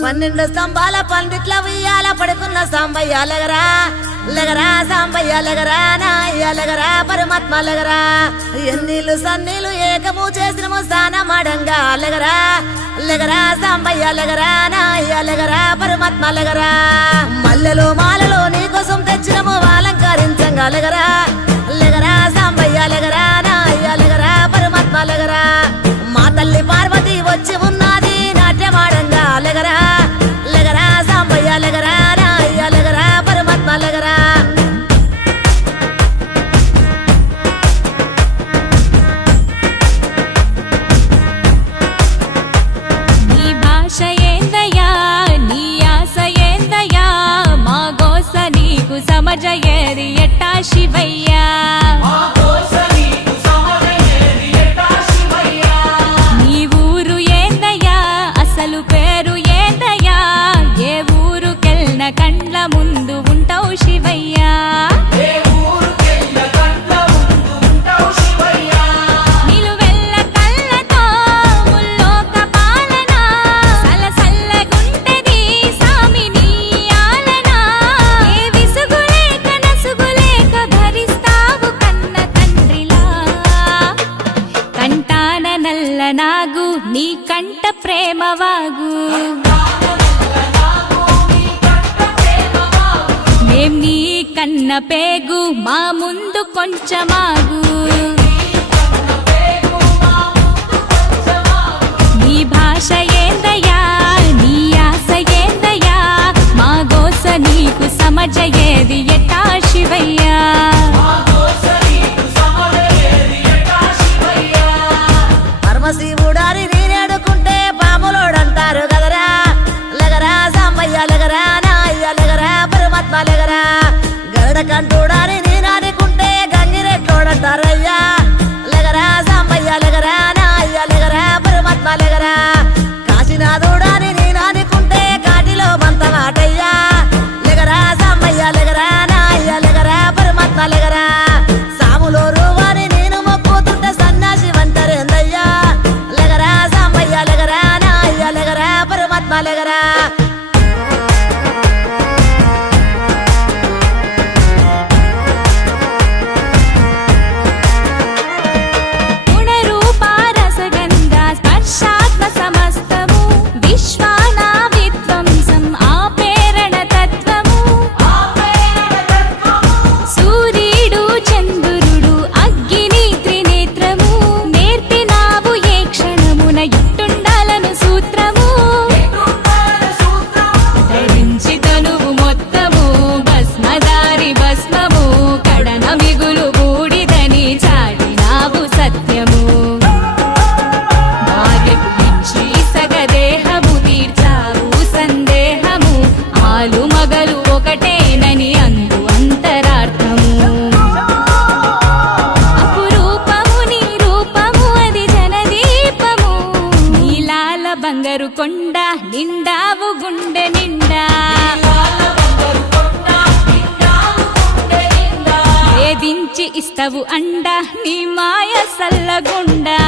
12 స్తంభాల పందిట్ల ఉయ్యాల పడుకున్న సాంబయ్య లెగరా లెగరా సాంబయ్య లెగరా నాయ్య లెగరా పరమాత్మ లెగరా ఎన్నీళ్ళు సన్నీళ్ళు ఏకము చేసినము స్నానమాడంగా లెగరా లెగరా సాంబయ్య లెగరా నాయ్య లెగరా పరమాత్మ లెగరా మల్లెలు మాలలో నీకోసం తెచ్చినము అలంకరించంగా లెగరా లెగరా సాంబయ్య లెగరా నాయ్య లెగరా పరమాత్మ లెగరా మా తల్లి పార్వతి వచ్చి ఉన్నది నాట్యమాడంగా లెగరా లెగరా సాంబయ్య లెగరా నాయ్య లెగరా పరమాత్మ లెగరా నీ భాష ఏందయ్యా నీ ఆశ ఏందయ్యా మా గోస నీకు సమజయేది ఎట్టా శివయ్యా నీ ఊరు ఏందయ్యా అసలు పేరు ఏందయ్యా ఏ ఊరుకెళ్ళిన కండ్ల ముందు ఉంటావు శివయ్యా నిలువెల్ల కళ్ళతో ముల్లోక పాలన సలసల్లగుంటది సామి నీ ఆలన ఏ విసుగులేక నసుగులేక భరిస్తావు కన్న తండ్రిలా కంటాన నల్ల నాగు నీ కంట ప్రేమ వాగు మేం నీ కన్న పేగు మా ముందు కొంచెమాగు నీ భాష ఏందయ్యా నీ ఆశ ఏందయ్యా మా గోస నీకు సమజయేది ఎట్టా శివయ్యా పరమశివుడారి నేనేడుకుంటే పాములోడంటారు కదరా లెగరా సాంబయ్య లెగరా నాయ్య లెగరా పరమాత్మ లెగరా గరుడ కంటూడారి నేనాడుకుంటే గంగిరెట్లోడంటారయ్యా లెగరా సాంబయ్య లెగరా నాయ్య లెగరా పరమాత్మ లెగరా కాశీనాథుడాని నేనాడుకుంటే కాటిలో మంతమాటయ్యా లెగరా సాంబయ్య లెగరా నాయ్య లెగరా పరమాత్మ లెగరా సాములోరు వారి నేను మొక్కుతుంటే సన్నాసి వంటరేందయ్యా లెగరా సాంబయ్య లెగరా నాయ్య లెగరా పరమాత్మ లెగరా గుణరూపారసగంధ స్పర్శాత్మ సమస్తము విశ్వానా విధ్వంసం ఆపేరణ తత్వము సూర్యుడు చంద్రుడు అగ్ని త్రినేత్రము నేర్పినావు ఏ క్షణమున ఇట్టుండాలను సూత్రము ధరించి తనువు మొత్తము భస్మదారి భస్మము కడన మిగులు బూడిదని చాటినావు సత్యము భార్యకు మించి సగదేహము తీర్చావు సందేహము ఆలు మగలు ఒకటేనని అందు అంతరార్థము అపురూపము నీ రూపము అది జనదీపము నీలాల బంగారు కొండ నిండావు గుండె నిండా వేధించి ఇస్తవు అండ నీ మాయ సల్లగుండా